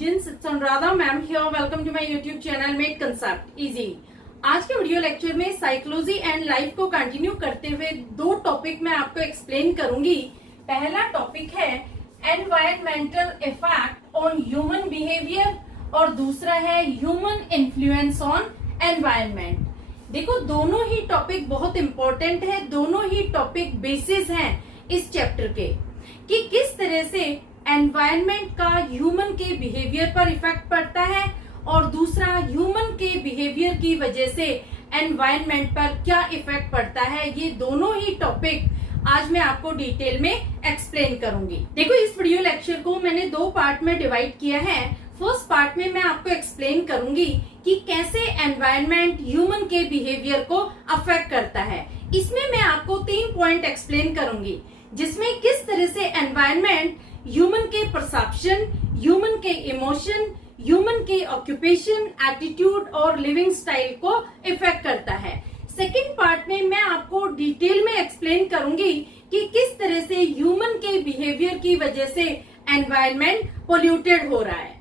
students, it's Anuradha ma'am here. Welcome to my YouTube channel Make Concept Easy. आज के video lecture में psychology and life को continue करते हुए दो टॉपिक मैं आपको एक्सप्लेन करूंगी। पहला टॉपिक है environmental effect on human behaviour और दूसरा है ह्यूमन इन्फ्लुएंस ऑन एनवायरमेंट। देखो, दोनों ही टॉपिक बहुत इंपॉर्टेंट है, दोनों ही टॉपिक बेसिस हैं इस चैप्टर के कि किस तरह से एनवायरनमेंट का ह्यूमन के बिहेवियर पर इफेक्ट पड़ता है और दूसरा ह्यूमन के बिहेवियर की वजह से एनवायरनमेंट पर क्या इफेक्ट पड़ता है। ये दोनों ही टॉपिक आज मैं आपको डिटेल में एक्सप्लेन करूंगी। देखो, इस वीडियो लेक्चर को मैंने दो पार्ट में डिवाइड किया है। फर्स्ट पार्ट में मैं आपको एक्सप्लेन करूंगी कि कैसे एनवायरनमेंट ह्यूमन के बिहेवियर को अफेक्ट करता है। इसमें मैं आपको 3 पॉइंट एक्सप्लेन करूंगी जिसमें किस तरह से एनवायरनमेंट ह्यूमन के परसेप्शन, ह्यूमन के इमोशन, ह्यूमन के ऑक्यूपेशन, एटीट्यूड और लिविंग स्टाइल को इफेक्ट करता है। सेकेंड पार्ट में मैं आपको डिटेल में एक्सप्लेन करूंगी कि किस तरह से ह्यूमन के बिहेवियर की वजह से एनवायरनमेंट पोल्यूटेड हो रहा है।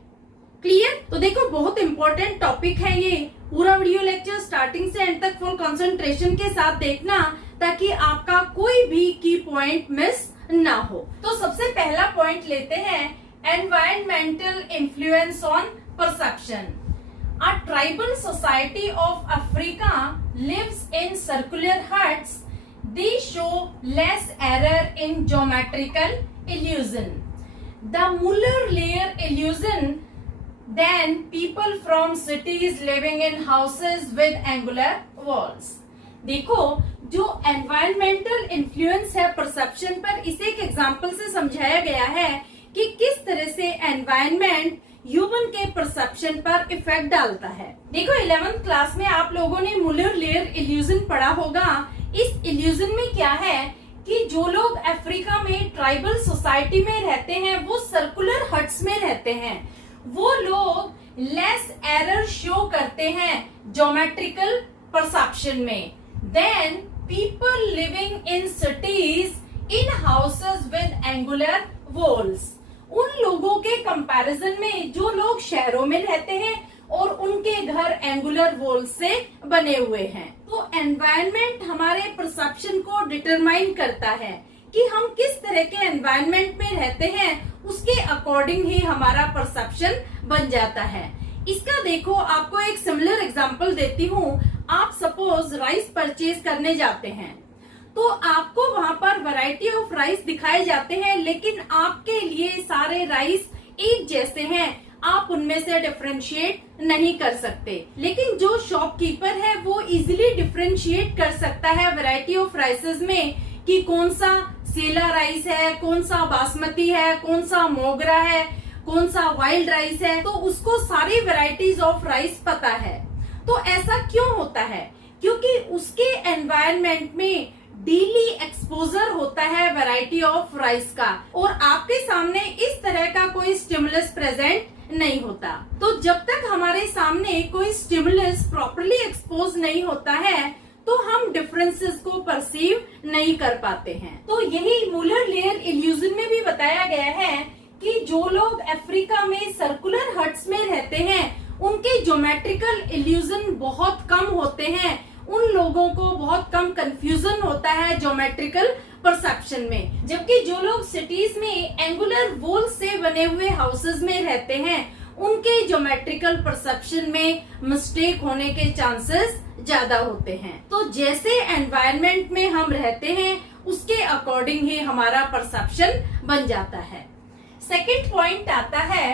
क्लियर? तो देखो, बहुत इंपॉर्टेंट टॉपिक है ये। पूरा वीडियो लेक्चर स्टार्टिंग से एंड तक फुल कंसंट्रेशन के साथ देखना ताकि आपका कोई भी की पॉइंट मिस ना हो। तो सबसे पहला पॉइंट लेते हैं, environmental influence on perception. A tribal society of Africa lives in circular huts. They show less error in geometrical illusion. The Muller layer illusion than people from cities living in houses with angular walls. देखो, जो environmental influence है perception पर, इसे एक example से समझाया गया है कि किस तरह से एनवायरनमेंट ह्यूमन के परसेप्शन पर इफेक्ट डालता है। देखो, 11th क्लास में आप लोगों ने मुलर लेयर इल्यूजन पढ़ा होगा। इस इल्यूजन में क्या है कि जो लोग अफ्रीका में ट्राइबल सोसाइटी में रहते हैं, वो सर्कुलर हट्स में रहते हैं, वो लोग लेस एरर शो करते हैं ज्योमेट्रिकल परसेप्शन में than people living in cities in houses with angular walls. उन लोगों के कंपैरिजन में जो लोग शहरों में रहते हैं और उनके घर एंगुलर वॉल से बने हुए हैं। तो एनवायरनमेंट हमारे परसेप्शन को डिटरमाइन करता है कि हम किस तरह के एनवायरनमेंट में रहते हैं, उसके अकॉर्डिंग ही हमारा परसेप्शन बन जाता है। इसका देखो, आपको एक सिमिलर एग्जांपल देती हूँ। आप सपोज राइस परचेज करने जाते हैं तो आपको वहां पर वैरायटी ऑफ राइस दिखाए जाते हैं, लेकिन आपके लिए सारे राइस एक जैसे हैं, आप उनमें से डिफरेंशिएट नहीं कर सकते। लेकिन जो शॉपकीपर है वो इजीली डिफरेंशिएट कर सकता है वैरायटी ऑफ राइसेस में कि कौन सा सेला राइस है, कौन सा बासमती है, कौन सा मोगरा है, कौन सा वाइल्ड राइस है। तो उसको सारी वैरायटीज ऑफ राइस पता है। तो ऐसा क्यों होता है? क्योंकि उसके एनवायरनमेंट में डेली एक्सपोजर होता है वैरायटी ऑफ राइस का और आपके सामने इस तरह का कोई स्टिमुलस प्रेजेंट नहीं होता। तो जब तक हमारे सामने कोई स्टिमुलस प्रॉपरली एक्सपोज नहीं होता है तो हम डिफरेंसेस को परसीव नहीं कर पाते हैं। तो यही मुलर लेयर इल्यूजन में भी बताया गया है कि जो लोग अफ्रीका में सर्कुलर हट्स में रहते हैं उनके ज्योमेट्रिकल इल्यूजन बहुत कम होते हैं, उन लोगों को बहुत कम कंफ्यूजन होता है ज्योमेट्रिकल परसेप्शन में। जबकि जो लोग सिटीज में एंगुलर वॉल से बने हुए हाउसेस में रहते हैं उनके ज्योमेट्रिकल परसेप्शन में मिस्टेक होने के चांसेस ज्यादा होते हैं। तो जैसे एनवायरनमेंट में हम रहते हैं उसके अकॉर्डिंग ही हमारा परसेप्शन बन जाता है। सेकेंड पॉइंट आता है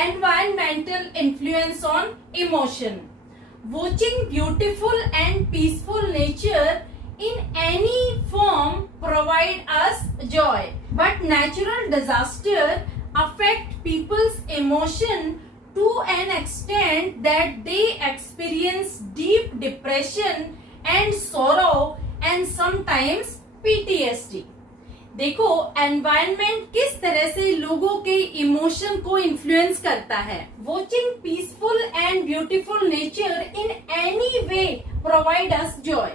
environmental influence on emotion. Watching beautiful and peaceful nature in any form provide us joy, but natural disaster affect people's emotion to an extent that they experience deep depression and sorrow and sometimes PTSD. देखो, environment किस तरह से लोगों के emotion को influence करता है। Watching peaceful and beautiful nature in any way provide us Joy.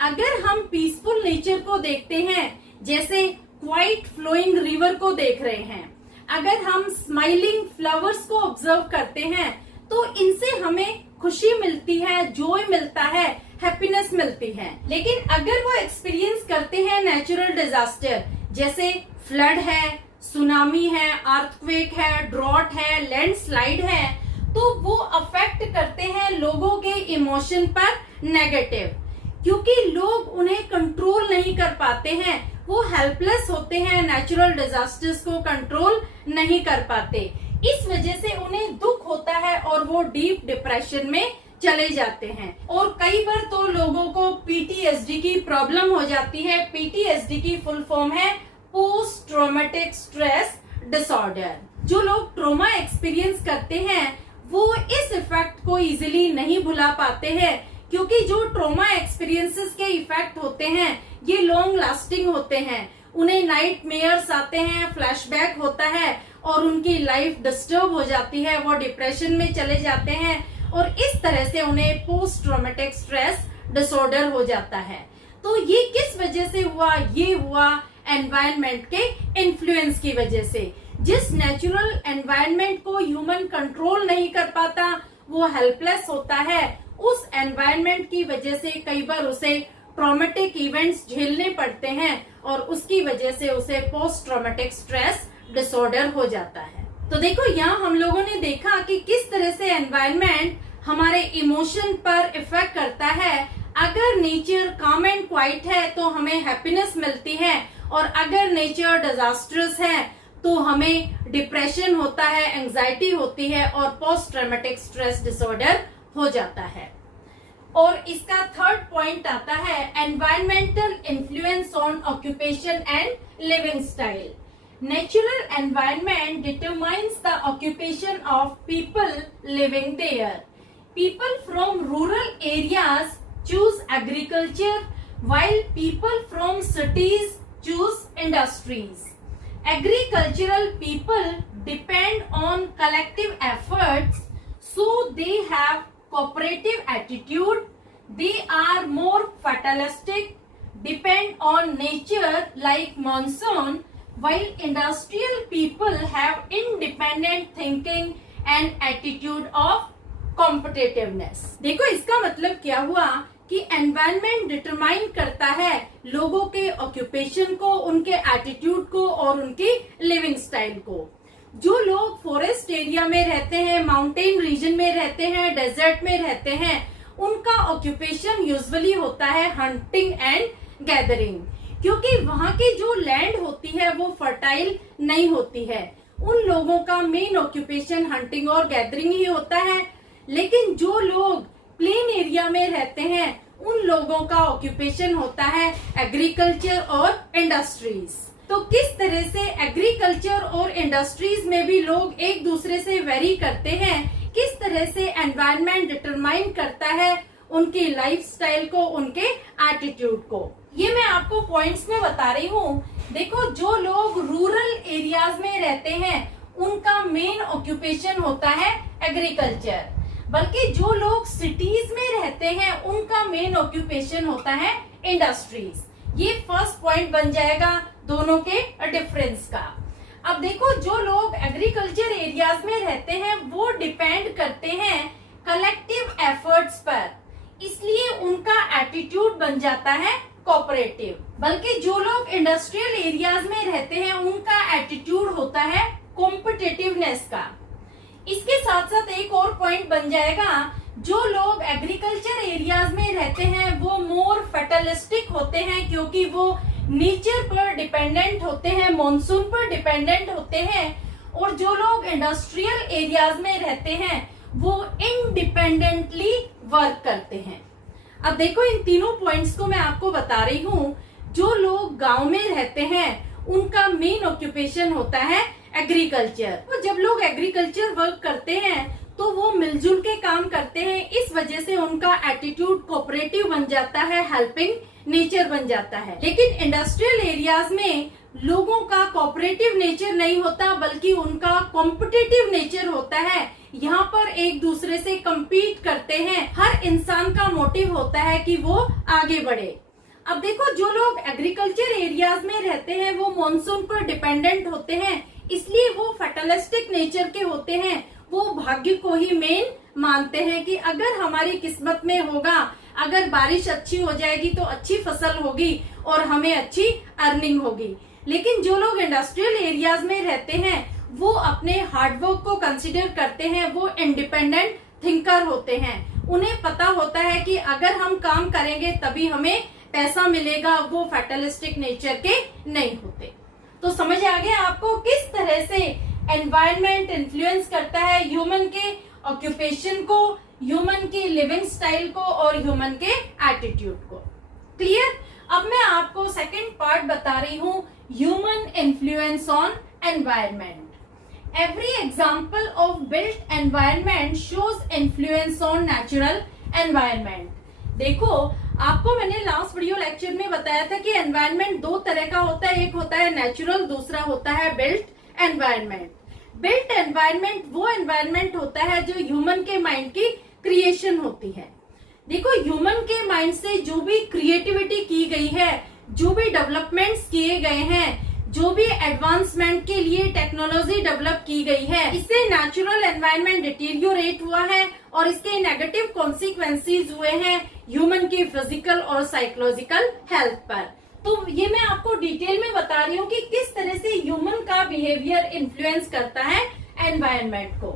अगर हम पीसफुल नेचर को देखते हैं, जैसे क्वाइट फ्लोइंग रिवर को देख रहे हैं, अगर हम स्माइलिंग फ्लावर्स को ऑब्जर्व करते हैं तो इनसे हमें खुशी मिलती है, जॉय मिलता है, हैप्पीनेस मिलती है। लेकिन अगर वो एक्सपीरियंस करते हैं नेचुरल डिजास्टर जैसे फ्लड है, सुनामी है, अर्थक्वेक है, ड्रॉट है, लैंडस्लाइड है, तो वो अफेक्ट करते हैं लोगों के इमोशन पर नेगेटिव, क्योंकि लोग उन्हें कंट्रोल नहीं कर पाते हैं, वो हेल्पलेस होते हैं, नेचुरल डिजास्टर्स को कंट्रोल नहीं कर पाते। इस वजह से उन्हें दुख होता है और वो डीप डिप्रेशन में चले जाते हैं। और कई बार तो लोगों को पीटीएसडी की प्रॉब्लम हो जाती है। पीटीएसडी की फुल फॉर्म है पोस्ट ट्रॉमेटिक स्ट्रेस डिसऑर्डर। जो लोग ट्रॉमा एक्सपीरियंस करते हैं वो इस इफेक्ट को इजीली नहीं भुला पाते हैं, क्योंकि जो ट्रॉमा एक्सपीरियंसेस के इफेक्ट होते हैं ये लॉन्ग लास्टिंग होते हैं। उन्हें नाइटमेयर्स आते हैं, फ्लैशबैक होता है और उनकी लाइफ डिस्टर्ब हो जाती है, वो डिप्रेशन में चले जाते हैं और इस तरह से उन्हें पोस्ट ट्रॉमेटिक स्ट्रेस डिसऑर्डर हो जाता है। तो ये किस वजह से हुआ? ये हुआ एनवायरनमेंट के इन्फ्लुएंस की वजह से। जिस नेचुरल एनवायरनमेंट को ह्यूमन कंट्रोल नहीं कर पाता, वो हेल्पलेस होता है। उस एनवायरनमेंट की वजह से कई बार उसे ट्रॉमेटिक इवेंट्स झेलने पड़ते हैं और उसकी वजह से उसे पोस्ट ट्रॉमेटिक स्ट्रेस डिसऑर्डर हो जाता है। तो देखो, यहाँ हम लोगों ने देखा कि किस तरह से एनवायरनमेंट हमारे इमोशन पर इफेक्ट करता है। अगर नेचर काम एंड क्वाइट है तो हमें हैप्पीनेस मिलती है, और अगर नेचर डिजास्टर्स है तो हमें डिप्रेशन होता है, एंजाइटी होती है और पोस्ट ट्रॉमेटिक स्ट्रेस डिसऑर्डर हो जाता है। और इसका थर्ड पॉइंट आता है environmental influence on occupation and living style. Natural environment determines the occupation of people living there. People from rural areas choose agriculture, while people from cities choose industries. Agricultural people depend on collective efforts, so they have cooperative attitude. They are more fatalistic, depend on nature like monsoon, while industrial people have independent thinking and attitude of competitiveness. देखो, इसका मतलब क्या हुआ कि environment determine करता है लोगों के ऑक्यूपेशन को, उनके एटीट्यूड को और उनकी लिविंग स्टाइल को। जो लोग फॉरेस्ट एरिया में रहते हैं, माउंटेन रीजन में रहते हैं, डेजर्ट में रहते हैं, उनका ऑक्यूपेशन यूजुअली होता है हंटिंग एंड गैदरिंग, क्योंकि वहाँ की जो लैंड होती है वो फर्टाइल नहीं होती है। उन लोगों का मेन ऑक्यूपेशन हंटिंग और गैदरिंग ही होता है। लेकिन जो लोग प्लेन एरिया में रहते हैं उन लोगों का ऑक्यूपेशन होता है एग्रीकल्चर और इंडस्ट्रीज। तो किस तरह से एग्रीकल्चर और इंडस्ट्रीज में भी लोग एक दूसरे से वेरी करते हैं, किस तरह से एनवायरनमेंट डिटरमाइन करता है उनकी लाइफस्टाइल को, उनके एटीट्यूड को, ये मैं आपको पॉइंट्स में बता रही हूँ। देखो, जो लोग रूरल एरियाज में रहते हैं उनका मेन ऑक्यूपेशन होता है एग्रीकल्चर, बल्कि जो लोग सिटीज में रहते हैं उनका मेन ऑक्यूपेशन होता है इंडस्ट्रीज। ये फर्स्ट पॉइंट बन जाएगा दोनों के डिफरेंस का। अब देखो, जो लोग एग्रीकल्चर एरियाज में रहते हैं वो डिपेंड करते हैं कलेक्टिव एफर्ट्स पर, इसलिए उनका एटीट्यूड बन जाता है कोऑपरेटिव। बल्कि जो लोग इंडस्ट्रियल एरियाज में रहते हैं उनका एटीट्यूड होता है कॉम्पिटिटिवनेस का। इसके साथ साथ एक और पॉइंट बन जाएगा, जो लोग एग्रीकल्चर एरियाज में रहते हैं वो मोर फेटलिस्टिक होते हैं, क्योंकि वो नेचर पर डिपेंडेंट होते हैं, मॉनसून पर डिपेंडेंट होते हैं। और जो लोग इंडस्ट्रियल एरियाज में रहते हैं वो इंडिपेंडेंटली वर्क करते हैं। अब देखो, इन तीनों पॉइंट्स को मैं आपको बता रही हूँ। जो लोग गांव में रहते हैं उनका मेन ऑक्यूपेशन होता है एग्रीकल्चर। तो जब लोग एग्रीकल्चर वर्क करते हैं तो वो मिलजुल के काम करते हैं, इस वजह से उनका एटीट्यूड कोऑपरेटिव बन जाता है, हेल्पिंग नेचर बन जाता है। लेकिन इंडस्ट्रियल एरियाज में लोगों का कोऑपरेटिव नेचर नहीं होता, बल्कि उनका कॉम्पिटिटिव नेचर होता है। यहाँ पर एक दूसरे से compete करते हैं, हर इंसान का मोटिव होता है कि वो आगे बढ़े। अब देखो, जो लोग एग्रीकल्चर एरियाज में रहते हैं वो मॉनसून पर डिपेंडेंट होते हैं, इसलिए वो फैटलिस्टिक नेचर के होते हैं। वो भाग्य को ही मेन मानते हैं कि अगर हमारी किस्मत में होगा, अगर बारिश अच्छी हो जाएगी तो अच्छी फसल होगी और हमें अच्छी अर्निंग होगी। लेकिन जो लोग इंडस्ट्रियल एरियाज में रहते हैं वो अपने हार्डवर्क को कंसिडर करते हैं, वो इंडिपेंडेंट थिंकर होते हैं। उन्हें पता होता है कि अगर हम काम करेंगे तभी हमें पैसा मिलेगा, वो फैटलिस्टिक नेचर के नहीं होते। तो समझ आ गया आपको किस तरह से एनवायरनमेंट इन्फ्लुएंस करता है ह्यूमन के ऑक्यूपेशन को, ह्यूमन की लिविंग स्टाइल को और ह्यूमन के एटीट्यूड को। क्लियर? अब मैं आपको सेकंड पार्ट बता रही हूँ, human influence on environment. Every example of built environment shows influence on natural environment. देखो, आपको मैंने लास्ट वीडियो लेक्चर में बताया था कि एनवायरनमेंट दो तरह का होता है, एक होता है नेचुरल, दूसरा होता है बिल्ट एनवायरनमेंट। बिल्ट एनवायरनमेंट वो एनवायरनमेंट होता है जो ह्यूमन के माइंड की क्रिएशन होती है। देखो, ह्यूमन के माइंड से जो भी क्रिएटिविटी की गई है, जो भी डेवलपमेंट्स किए गए हैं, जो भी एडवांसमेंट के लिए टेक्नोलॉजी डेवलप की गई है, इससे नेचुरल एनवायरनमेंट डिटीरियोरेट हुआ है और इसके नेगेटिव कॉन्सिक्वेंसेस हुए हैं ह्यूमन की फिजिकल और साइकोलॉजिकल हेल्थ पर। तो ये मैं आपको डिटेल में बता रही हूँ कि किस तरह से ह्यूमन का बिहेवियर इन्फ्लुएंस करता है एनवायरनमेंट को।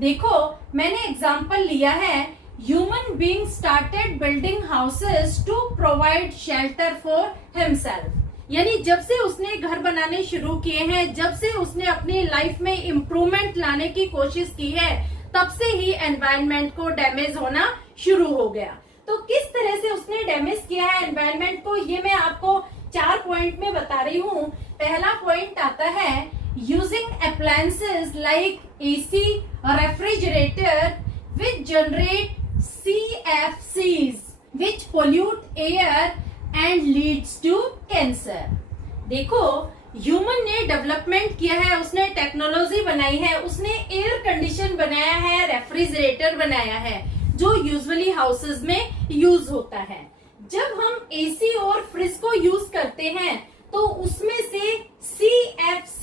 देखो, मैंने एग्जाम्पल लिया है, human being started building houses to provide shelter for himself. यानी जब से उसने घर बनाने शुरू किए हैं, जब से उसने अपनी लाइफ में इम्प्रूवमेंट लाने की कोशिश की है, तब से ही एनवायरनमेंट को डैमेज होना शुरू हो गया। तो किस तरह से उसने डैमेज किया है एनवायरनमेंट को, ये मैं आपको 4 पॉइंट में बता रही हूँ। पहला पॉइंट आता है, using appliances like AC, refrigerator which generate CFCs which pollute air and leads to cancer। देखो, ह्यूमन ने डेवलपमेंट किया है, उसने टेक्नोलॉजी बनाई है, उसने एयर कंडीशन बनाया है, रेफ्रिजरेटर बनाया है, जो यूजुअली हाउसेज में यूज होता है। जब हम एसी और फ्रिज को यूज करते हैं तो उसमें से CFC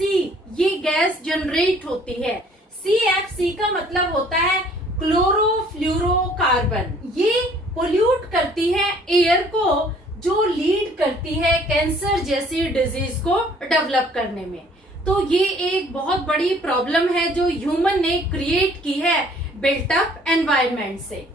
ये गैस जनरेट होती है। CFC का मतलब होता है क्लोरोफ्लोरोकार्बन। ये पोल्यूट करती है एयर को, जो लीड करती है कैंसर जैसी डिजीज को डेवलप करने में। तो ये एक बहुत बड़ी प्रॉब्लम है जो ह्यूमन ने क्रिएट की है बिल्ट अप एनवायरनमेंट से।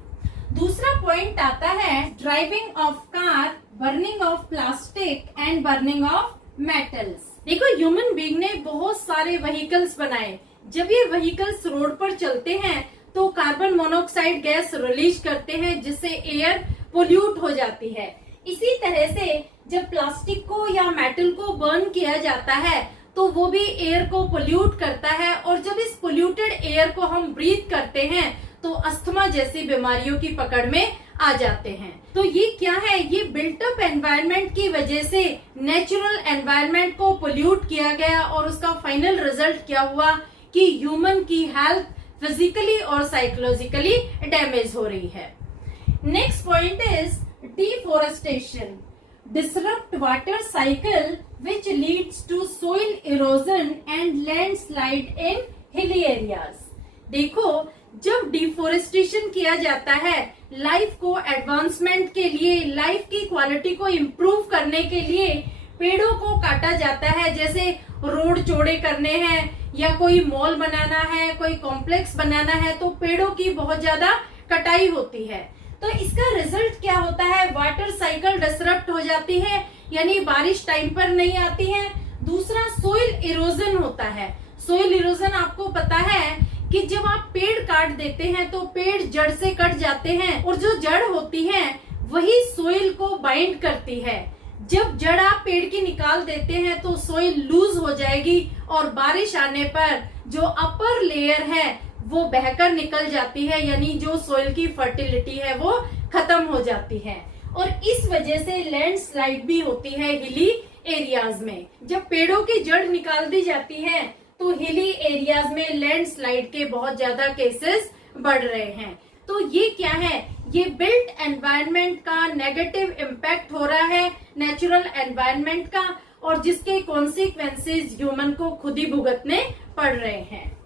दूसरा पॉइंट आता है, driving of car, burning of plastic and burning of metals. देखो, ह्यूमन बीइंग ने बहुत सारे व्हीकल्स बनाए। जब ये व्हीकल्स रोड पर चलते हैं तो कार्बन मोनोऑक्साइड गैस रिलीज करते हैं, जिससे एयर पोल्यूट हो जाती है। इसी तरह से जब प्लास्टिक को या मेटल को बर्न किया जाता है तो वो भी एयर को पोल्यूट करता है, और जब इस पोल्यूटेड एयर को हम ब्रीथ करते हैं तो अस्थमा जैसी बीमारियों की पकड़ में आ जाते हैं। तो ये क्या है, ये बिल्ट अप एनवायरनमेंट की वजह से नेचुरल एनवायरनमेंट को पोल्यूट किया गया, और उसका फाइनल रिजल्ट क्या हुआ कि ह्यूमन की हेल्थ फिजिकली और साइकोलॉजिकली डैमेज हो रही है। Next point is deforestation, disrupt water cycle which leads to soil erosion and landslide in hilly areas। देखो, जब डिफोरेस्टेशन किया जाता है लाइफ को एडवांसमेंट के लिए, लाइफ की क्वालिटी को इम्प्रूव करने के लिए पेड़ों को काटा जाता है। जैसे रोड चौड़े करने हैं या कोई मॉल बनाना है, कोई कॉम्प्लेक्स बनाना है, तो पेड़ों की बहुत ज्यादा कटाई होती है। तो इसका रिजल्ट क्या होता है, वाटर साइकिल डिसरप्ट हो जाती है, यानी बारिश टाइम पर नहीं आती है। दूसरा, सोइल इरोजन होता है। सोइल इरोजन आपको पता है कि जब आप पेड़ काट देते हैं तो पेड़ जड़ से कट जाते हैं, और जो जड़ होती है वही सोइल को बाइंड करती है। जब जड़ आप पेड़ की निकाल देते हैं तो सोइल लूज हो जाएगी, और बारिश आने पर जो अपर लेयर है वो बहकर निकल जाती है, यानी जो सोइल की फर्टिलिटी है वो खत्म हो जाती है। और इस वजह से लैंडस्लाइड भी होती है हिली एरियाज में। जब पेड़ों की जड़ निकाल दी जाती है तो हिली एरियाज में लैंडस्लाइड के बहुत ज्यादा केसेस बढ़ रहे हैं। तो ये क्या है, ये बिल्ट एनवायरनमेंट का नेगेटिव इम्पैक्ट हो रहा है नेचुरल एनवायरनमेंट का, और जिसके कॉन्सिक्वेंसेस ह्यूमन को खुद ही भुगतने पड़ रहे हैं।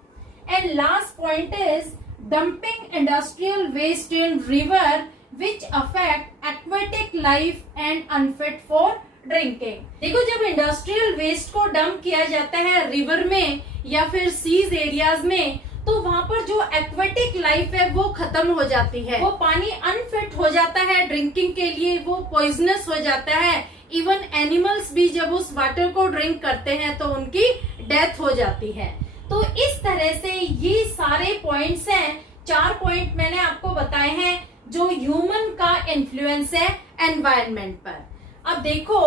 And last point is dumping industrial waste in river which affect aquatic life and unfit for drinking. देखो, जब इंडस्ट्रियल वेस्ट को डंप किया जाता है रिवर में या फिर सीज एरियाज में, तो वहां पर जो एक्वेटिक लाइफ है वो खत्म हो जाती है, वो पानी अनफिट हो जाता है ड्रिंकिंग के लिए, वो पॉइजनस हो जाता है। इवन एनिमल्स भी जब उस वाटर को ड्रिंक करते हैं तो उनकी डेथ हो जाती है। तो इस तरह से ये सारे पॉइंट्स हैं, 4 पॉइंट मैंने आपको बताए हैं जो ह्यूमन का इन्फ्लुएंस है एनवायरनमेंट पर। अब देखो,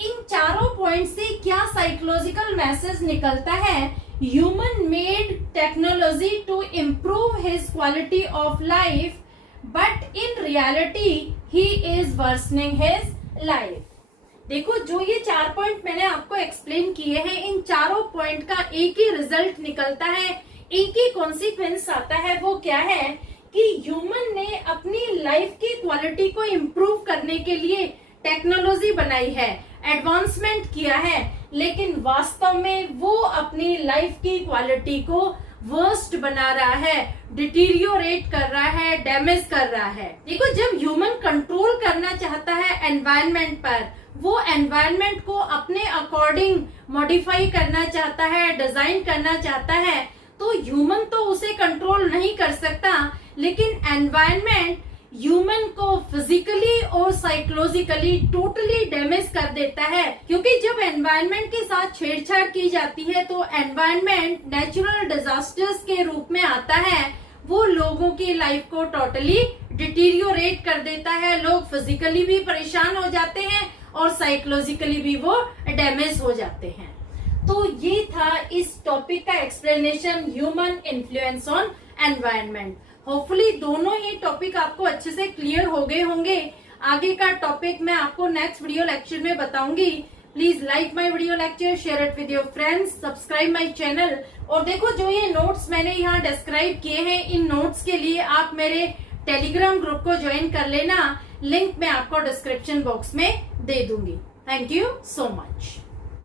इन चारों पॉइंट से क्या साइकोलॉजिकल मैसेज निकलता है। Human made technology to improve his quality of life, but in reality he is worsening his life. देखो, जो ये 4 पॉइंट मैंने आपको एक्सप्लेन किए हैं, इन चारों पॉइंट का एक ही रिजल्ट निकलता है, एक ही कॉन्सिक्वेंस आता है। वो क्या है कि ह्यूमन ने अपनी लाइफ की क्वालिटी को इम्प्रूव करने के लिए टेक्नोलॉजी बनाई है, एडवांसमेंट किया है, लेकिन वास्तव में वो अपनी लाइफ की क्वालिटी को वर्स्ट बना रहा है, डिटीरियोरेट कर रहा है, डैमेज कर रहा है। देखो, जब ह्यूमन कंट्रोल करना चाहता है एनवायरनमेंट पर, वो एनवायरनमेंट को अपने अकॉर्डिंग मॉडिफाई करना चाहता है, डिजाइन करना चाहता है, तो ह्यूमन तो उसे कंट्रोल नहीं कर सकता, लेकिन एनवायरनमेंट ह्यूमन को फिजिकली और साइकोलॉजिकली टोटली डैमेज कर देता है। क्योंकि जब एनवायरनमेंट के साथ छेड़छाड़ की जाती है तो एनवायरनमेंट नेचुरल डिजास्टर्स के रूप में आता है, वो लोगों की लाइफ को टोटली डिटीरियोरेट कर देता है। लोग फिजिकली भी परेशान हो जाते हैं और साइकोलॉजिकली भी वो डैमेज हो जाते हैं। तो ये था इस टॉपिक का explanation, human influence on environment. Hopefully दोनों ही टॉपिक आपको अच्छे से क्लियर हो गए होंगे। आगे का टॉपिक मैं आपको नेक्स्ट वीडियो लेक्चर में बताऊंगी। Please like my video lecture, share it with your friends, subscribe my channel. और देखो, जो ये नोट्स मैंने यहाँ डिस्क्राइब किए हैं, इन नोट्स के लिए आप मेरे टेलीग्राम ग्रुप को ज्वाइन कर लेना। लिंक मैं आपको डिस्क्रिप्शन बॉक्स में दे दूंगी। Thank you so much.